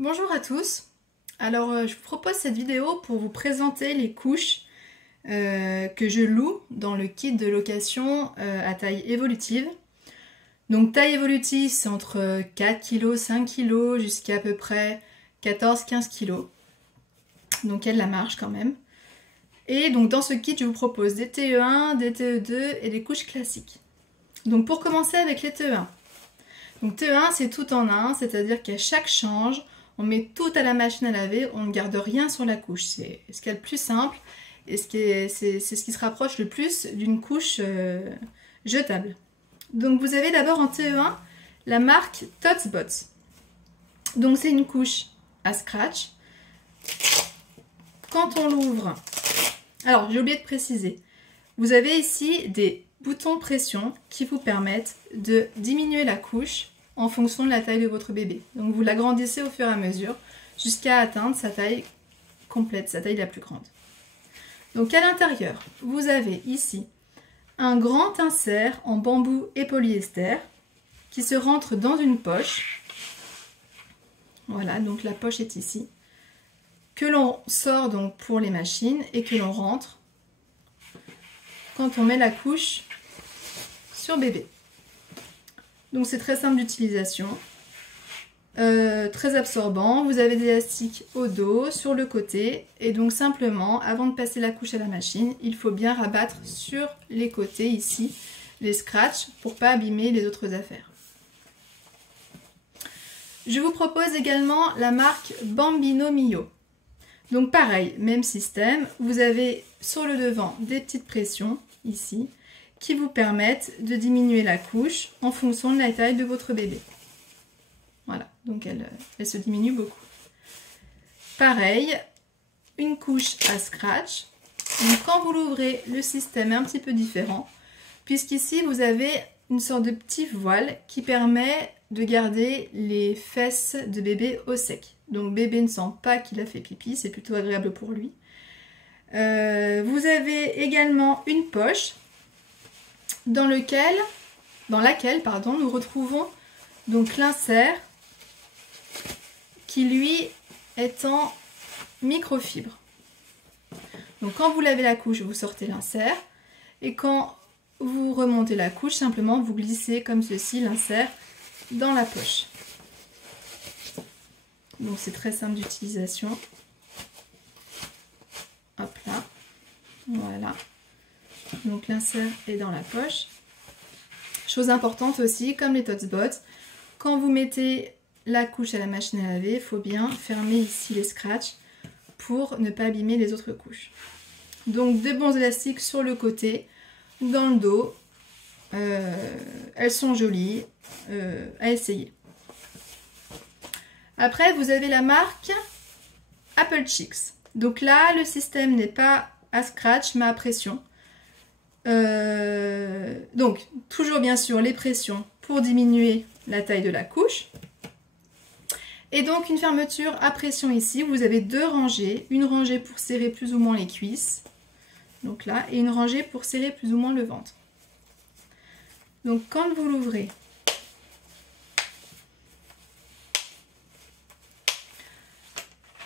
Bonjour à tous. Alors je vous propose cette vidéo pour vous présenter les couches que je loue dans le kit de location à taille évolutive. Donc taille évolutive c'est entre 4 kg, 5 kg jusqu'à peu près 14-15 kg. Donc il y a de la marge quand même. Et donc dans ce kit je vous propose des TE1, des TE2 et des couches classiques. Donc pour commencer avec les TE1. Donc TE1 c'est tout en un, c'est-à-dire qu'à chaque change, on met tout à la machine à laver, on ne garde rien sur la couche. C'est ce qu'il y a de plus simple et c'est ce qui se rapproche le plus d'une couche jetable. Donc vous avez d'abord en TE1 la marque Totsbots. Donc c'est une couche à scratch. Quand on l'ouvre, alors j'ai oublié de préciser, vous avez ici des boutons pression qui vous permettent de diminuer la couche en fonction de la taille de votre bébé. Donc vous l'agrandissez au fur et à mesure jusqu'à atteindre sa taille complète, sa taille la plus grande. Donc à l'intérieur, vous avez ici un grand insert en bambou et polyester qui se rentre dans une poche. Voilà, donc la poche est ici. Que l'on sort donc pour les machines et que l'on rentre quand on met la couche sur bébé. Donc c'est très simple d'utilisation, très absorbant. Vous avez des élastiques au dos, sur le côté, et donc simplement, avant de passer la couche à la machine, il faut bien rabattre sur les côtés ici, les scratchs, pour ne pas abîmer les autres affaires. Je vous propose également la marque Bambino Mio. Donc pareil, même système, vous avez sur le devant des petites pressions, ici, qui vous permettent de diminuer la couche en fonction de la taille de votre bébé. Voilà, donc elle se diminue beaucoup. Pareil, une couche à scratch. Donc quand vous l'ouvrez, le système est un petit peu différent, puisqu'ici vous avez une sorte de petit voile qui permet de garder les fesses de bébé au sec. Donc bébé ne sent pas qu'il a fait pipi, c'est plutôt agréable pour lui. Vous avez également une poche dans laquelle nous retrouvons donc l'insert qui lui est en microfibre. Donc quand vous lavez la couche, vous sortez l'insert et quand vous remontez la couche, simplement vous glissez comme ceci l'insert dans la poche. Donc c'est très simple d'utilisation. Hop là, voilà. Donc l'insert est dans la poche. Chose importante aussi, comme les Totsbots, quand vous mettez la couche à la machine à laver, il faut bien fermer ici les scratchs pour ne pas abîmer les autres couches. Donc des bons élastiques sur le côté, dans le dos. Elles sont jolies à essayer. Après, vous avez la marque Apple Chicks. Donc là, le système n'est pas à scratch, mais à pression. Donc, toujours bien sûr les pressions pour diminuer la taille de la couche. Et donc, une fermeture à pression ici. Vous avez deux rangées. Une rangée pour serrer plus ou moins les cuisses. Donc là, et une rangée pour serrer plus ou moins le ventre. Donc, quand vous l'ouvrez,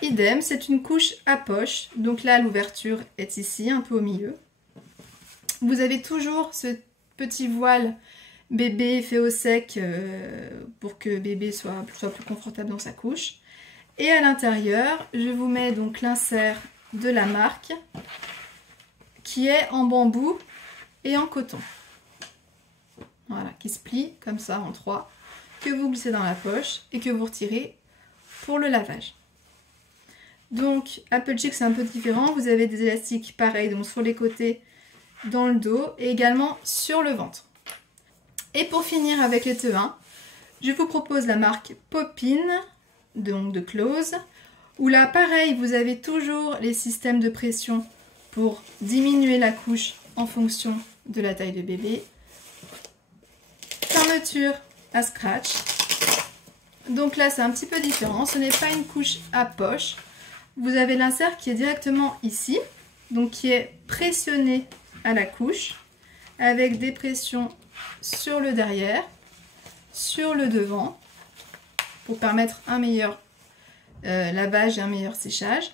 idem, c'est une couche à poche. Donc là, l'ouverture est ici, un peu au milieu. Vous avez toujours ce petit voile bébé fait au sec pour que bébé soit plus confortable dans sa couche. Et à l'intérieur, je vous mets donc l'insert de la marque qui est en bambou et en coton. Voilà, qui se plie comme ça en trois, que vous glissez dans la poche et que vous retirez pour le lavage. Donc, Apple Chicks c'est un peu différent. Vous avez des élastiques pareils, donc sur les côtés, dans le dos et également sur le ventre. Et pour finir avec les TE1, je vous propose la marque Poppin, donc de Close, où là, pareil, vous avez toujours les systèmes de pression pour diminuer la couche en fonction de la taille de bébé. Fermeture à scratch. Donc là, c'est un petit peu différent. Ce n'est pas une couche à poche. Vous avez l'insert qui est directement ici, donc qui est pressionné à la couche, avec des pressions sur le derrière, sur le devant, pour permettre un meilleur lavage et un meilleur séchage.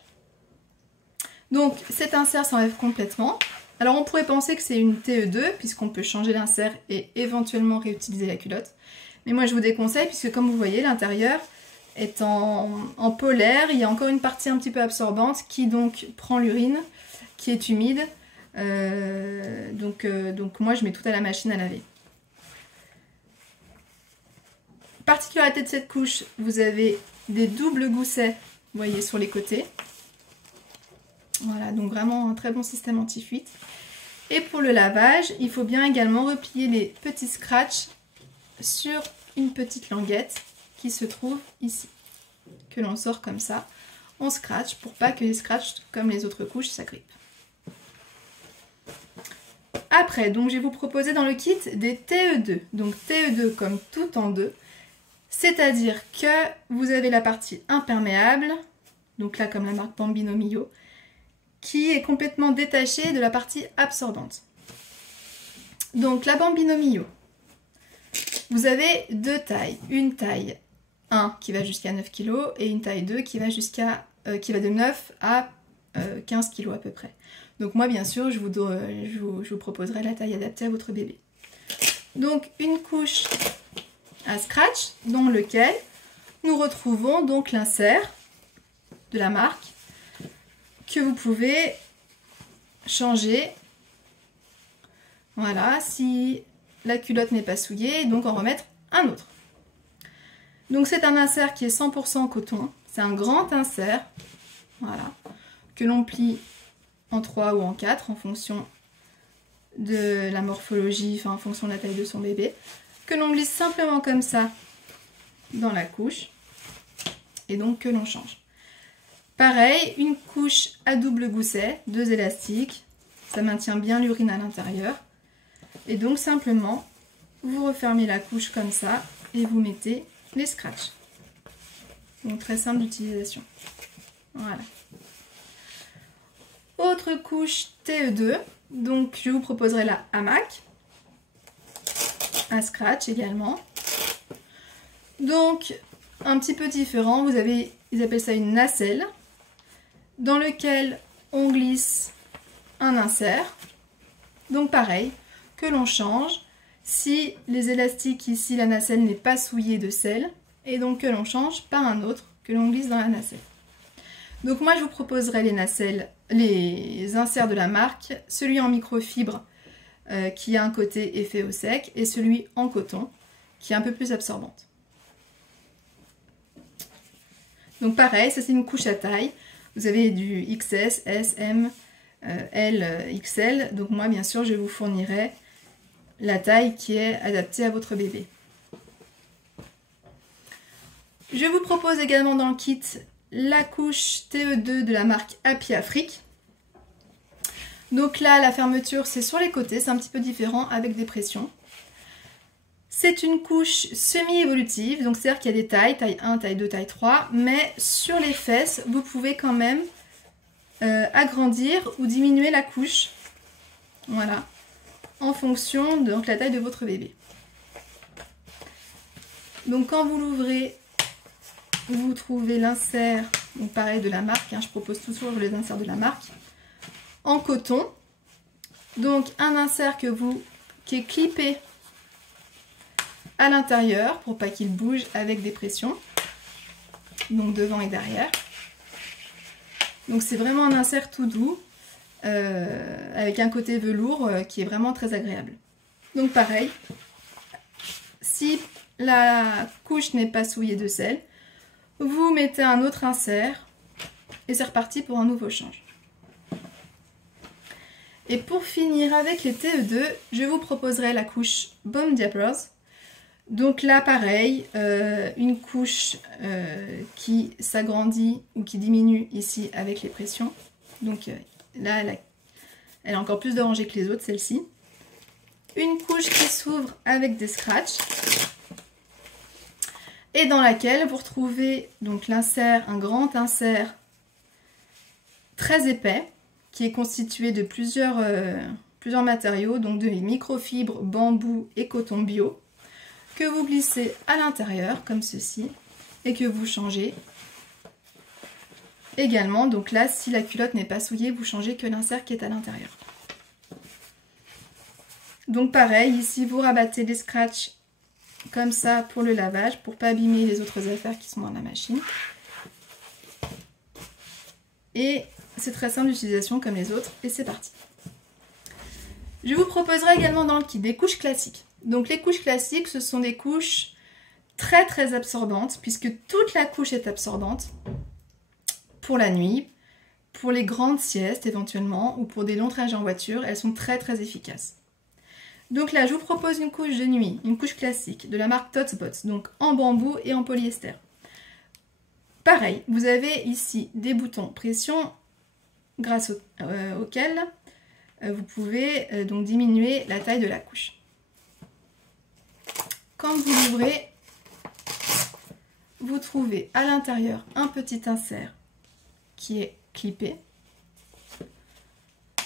Donc cet insert s'enlève complètement. Alors on pourrait penser que c'est une TE2 puisqu'on peut changer l'insert et éventuellement réutiliser la culotte. Mais moi je vous déconseille puisque comme vous voyez l'intérieur est en polaire. Il y a encore une partie un petit peu absorbante qui donc prend l'urine, qui est humide. Donc moi je mets tout à la machine à laver. Particularité de cette couche, vous avez des doubles goussets, vous voyez, sur les côtés. Voilà, donc vraiment un très bon système anti-fuite. Et pour le lavage, il faut bien également replier les petits scratchs sur une petite languette qui se trouve ici, que l'on sort comme ça. On scratch pour pas que les scratchs, comme les autres couches, s'agrippent. Après, donc je vais vous proposer dans le kit des TE2. Donc TE2 comme tout en deux. C'est-à-dire que vous avez la partie imperméable, donc là comme la marque Bambino Mio, qui est complètement détachée de la partie absorbante. Donc la Bambino Mio, vous avez deux tailles. Une taille 1 qui va jusqu'à 9 kg et une taille 2 qui va de 9 à 15 kg à peu près. Donc moi bien sûr je vous proposerai la taille adaptée à votre bébé. Donc une couche à scratch dans lequel nous retrouvons donc l'insert de la marque que vous pouvez changer, voilà, si la culotte n'est pas souillée, donc en remettre un autre. Donc c'est un insert qui est 100% coton, c'est un grand insert, voilà, que l'on plie en 3 ou en 4 en fonction de la morphologie, enfin en fonction de la taille de son bébé, que l'on glisse simplement comme ça dans la couche et donc que l'on change. Pareil, une couche à double gousset, 2 élastiques, ça maintient bien l'urine à l'intérieur. Et donc simplement, vous refermez la couche comme ça et vous mettez les scratchs. Donc très simple d'utilisation. Voilà. Autre couche TE2, donc je vous proposerai la hamac, à scratch également. Donc un petit peu différent, vous avez, ils appellent ça une nacelle, dans lequel on glisse un insert, donc pareil, que l'on change si les élastiques ici, la nacelle n'est pas souillée de sel, et donc que l'on change par un autre que l'on glisse dans la nacelle. Donc moi je vous proposerai les nacelles, les inserts de la marque, celui en microfibre qui a un côté effet au sec et celui en coton qui est un peu plus absorbante. Donc pareil, ça c'est une couche à taille. Vous avez du XS, S, M, L, XL. Donc moi bien sûr je vous fournirai la taille qui est adaptée à votre bébé. Je vous propose également dans le kit la couche TE2 de la marque Happy Afrique. Donc là la fermeture c'est sur les côtés, c'est un petit peu différent avec des pressions. C'est une couche semi-évolutive, donc c'est-à-dire qu'il y a des tailles, taille 1, taille 2, taille 3, mais sur les fesses, vous pouvez quand même agrandir ou diminuer la couche, voilà, en fonction de la taille de votre bébé. Donc quand vous l'ouvrez, vous trouvez l'insert, donc pareil de la marque, hein, je propose toujours les inserts de la marque, en coton. Donc un insert qui est clippé à l'intérieur pour pas qu'il bouge avec des pressions, donc devant et derrière. Donc c'est vraiment un insert tout doux avec un côté velours qui est vraiment très agréable. Donc pareil, si la couche n'est pas souillée de sel, vous mettez un autre insert et c'est reparti pour un nouveau change. Et pour finir avec les TE2, je vous proposerai la couche Bomb Diapers. Donc là pareil, une couche qui s'agrandit ou qui diminue ici avec les pressions. Donc là elle a encore plus de rangées que les autres, celle-ci. Une couche qui s'ouvre avec des scratchs. Et dans laquelle vous retrouvez donc l'insert, un grand insert très épais, qui est constitué de plusieurs matériaux, donc de microfibres, bambou et coton bio, que vous glissez à l'intérieur comme ceci et que vous changez également, donc là, si la culotte n'est pas souillée, vous changez que l'insert qui est à l'intérieur. Donc pareil, ici, vous rabattez les scratchs comme ça pour le lavage, pour pas abîmer les autres affaires qui sont dans la machine. Et c'est très simple d'utilisation comme les autres, et c'est parti. Je vous proposerai également dans le kit des couches classiques. Donc les couches classiques, ce sont des couches très très absorbantes, puisque toute la couche est absorbante pour la nuit, pour les grandes siestes éventuellement, ou pour des longs trajets en voiture, elles sont très très efficaces. Donc là, je vous propose une couche de nuit, une couche classique de la marque Totsbot, donc en bambou et en polyester. Pareil, vous avez ici des boutons pression grâce auxquels vous pouvez donc diminuer la taille de la couche. Quand vous l'ouvrez, vous trouvez à l'intérieur un petit insert qui est clippé.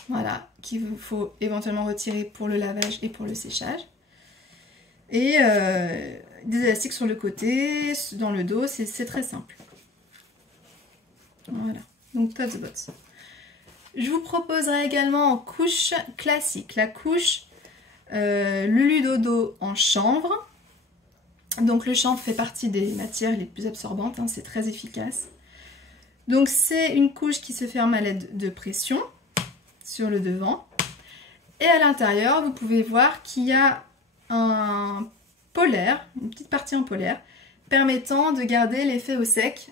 Voilà, qu'il vous faut éventuellement retirer pour le lavage et pour le séchage. Et des élastiques sur le côté, dans le dos, c'est très simple. Voilà, donc Totsbot. Je vous proposerai également en couche classique, la couche Lulu Dodo en chanvre. Donc le chanvre fait partie des matières les plus absorbantes, hein, c'est très efficace. Donc c'est une couche qui se ferme à l'aide de pression sur le devant. Et à l'intérieur, vous pouvez voir qu'il y a un polaire, une petite partie en polaire, permettant de garder l'effet au sec,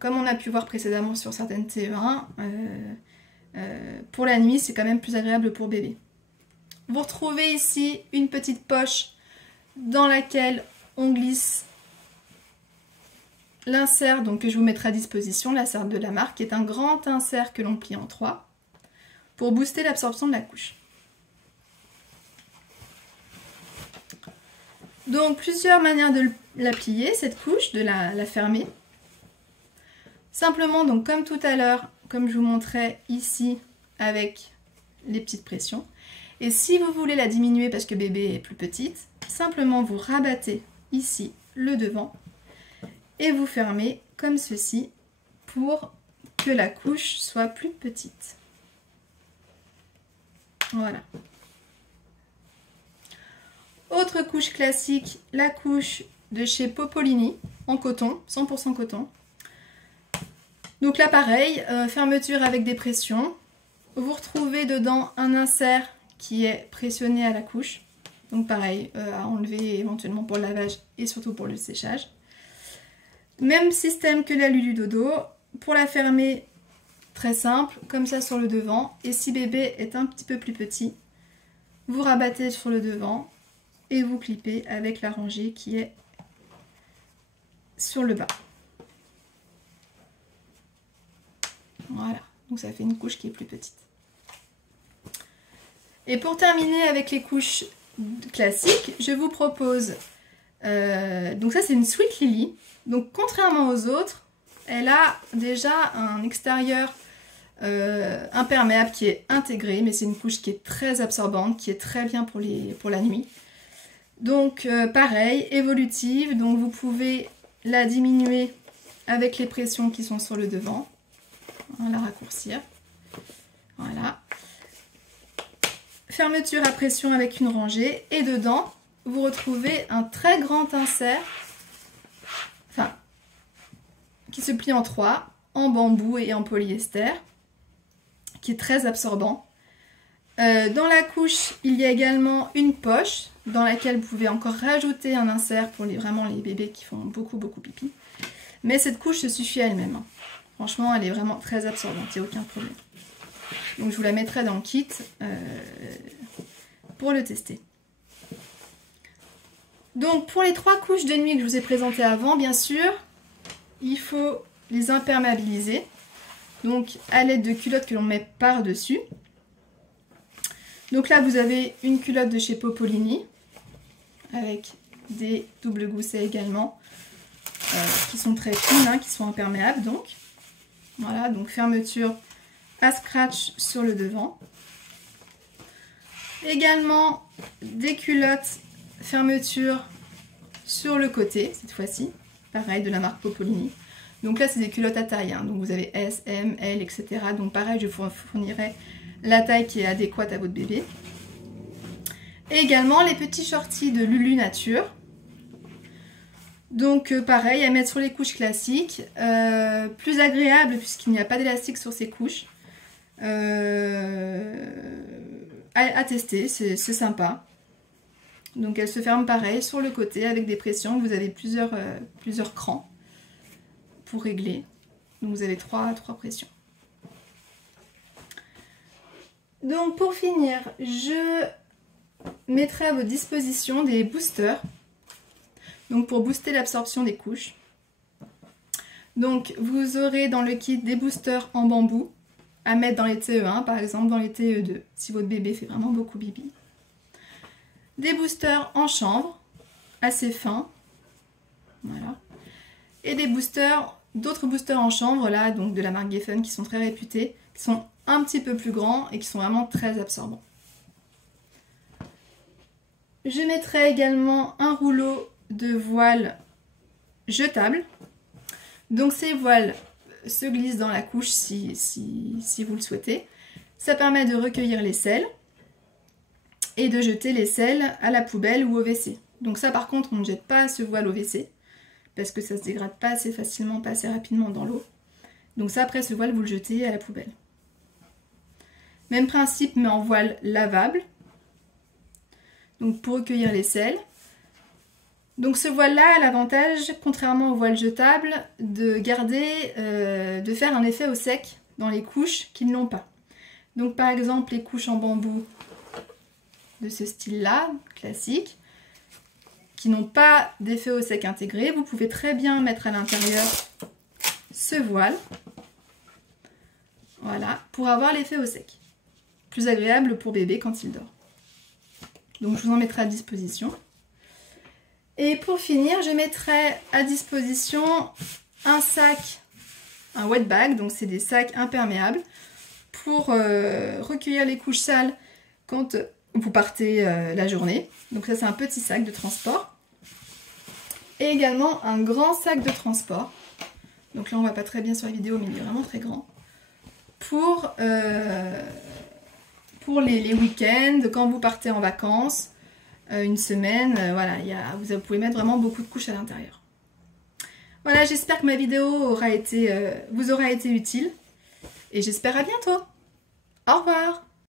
comme on a pu voir précédemment sur certaines TE1. Pour la nuit, c'est quand même plus agréable pour bébé. Vous retrouvez ici une petite poche dans laquelle on glisse l'insert que je vous mettrai à disposition, l'insert de la marque, qui est un grand insert que l'on plie en 3 pour booster l'absorption de la couche. Donc plusieurs manières de la plier, cette couche, de la fermer. Simplement, donc comme tout à l'heure, comme je vous montrais ici avec les petites pressions. Et si vous voulez la diminuer parce que bébé est plus petite, simplement vous rabattez ici le devant et vous fermez comme ceci pour que la couche soit plus petite. Voilà. Autre couche classique, la couche de chez Popolini en coton, 100% coton. Donc là pareil, fermeture avec des pressions. Vous retrouvez dedans un insert qui est pressionné à la couche. Donc pareil, à enlever éventuellement pour le lavage et surtout pour le séchage. Même système que la Lulu Dodo. Pour la fermer, très simple, comme ça sur le devant. Et si bébé est un petit peu plus petit, vous rabattez sur le devant et vous clippez avec la rangée qui est sur le bas. Voilà, donc ça fait une couche qui est plus petite. Et pour terminer avec les couches classiques, je vous propose, donc ça c'est une Sweet Lily. Donc contrairement aux autres, elle a déjà un extérieur imperméable qui est intégré, mais c'est une couche qui est très absorbante, qui est très bien pour la nuit. Donc pareil, évolutive, donc vous pouvez la diminuer avec les pressions qui sont sur le devant. On va la raccourcir. Voilà. Fermeture à pression avec une rangée. Et dedans, vous retrouvez un très grand insert, enfin, qui se plie en 3, en bambou et en polyester, qui est très absorbant. Dans la couche, il y a également une poche dans laquelle vous pouvez encore rajouter un insert pour vraiment les bébés qui font beaucoup pipi. Mais cette couche se suffit à elle-même, hein. Franchement, elle est vraiment très absorbante, il n'y a aucun problème. Donc je vous la mettrai dans le kit pour le tester. Donc pour les 3 couches de nuit que je vous ai présentées avant, bien sûr, il faut les imperméabiliser. Donc à l'aide de culottes que l'on met par-dessus. Donc là vous avez une culotte de chez Popolini avec des doubles goussets également qui sont très fines, hein, qui sont imperméables donc. Voilà, donc fermeture à scratch sur le devant. Également des culottes fermeture sur le côté, cette fois-ci. Pareil, de la marque Popolini. Donc là, c'est des culottes à taille, hein. Donc vous avez S, M, L, etc. Donc pareil, je vous fournirai la taille qui est adéquate à votre bébé. Et également les petits shorties de Lulu Nature. Donc pareil, à mettre sur les couches classiques. Plus agréable puisqu'il n'y a pas d'élastique sur ces couches. À tester, c'est sympa. Donc elle se ferme pareil sur le côté avec des pressions. Vous avez plusieurs crans pour régler. Donc vous avez trois pressions. Donc pour finir, je mettrai à votre disposition des boosters. Donc pour booster l'absorption des couches. Donc vous aurez dans le kit des boosters en bambou à mettre dans les TE1 par exemple, dans les TE2 si votre bébé fait vraiment beaucoup bibi. Des boosters en chanvre assez fins, voilà. Et des boosters, d'autres boosters en chanvre là, donc de la marque Geffen qui sont très réputés, qui sont un petit peu plus grands et qui sont vraiment très absorbants. Je mettrai également un rouleau de voile jetable. Donc ces voiles se glissent dans la couche si vous le souhaitez. Ça permet de recueillir les selles et de jeter les selles à la poubelle ou au WC. Donc ça par contre on ne jette pas ce voile au WC parce que ça ne se dégrade pas assez facilement, pas assez rapidement dans l'eau. Donc ça après ce voile vous le jetez à la poubelle. Même principe mais en voile lavable. Donc pour recueillir les selles. Donc ce voile-là a l'avantage, contrairement au voile jetable, de garder, de faire un effet au sec dans les couches qui ne l'ont pas. Donc par exemple les couches en bambou de ce style-là, classique, qui n'ont pas d'effet au sec intégré, vous pouvez très bien mettre à l'intérieur ce voile, voilà, pour avoir l'effet au sec. Plus agréable pour bébé quand il dort. Donc je vous en mettrai à disposition. Et pour finir, je mettrai à disposition un sac, un wet bag, donc c'est des sacs imperméables pour recueillir les couches sales quand vous partez la journée. Donc ça c'est un petit sac de transport. Et également un grand sac de transport. Donc là on ne voit pas très bien sur la vidéo mais il est vraiment très grand. Pour les week-ends, quand vous partez en vacances. Une semaine, voilà, vous pouvez mettre vraiment beaucoup de couches à l'intérieur. Voilà, j'espère que ma vidéo vous aura été utile et j'espère à bientôt. Au revoir.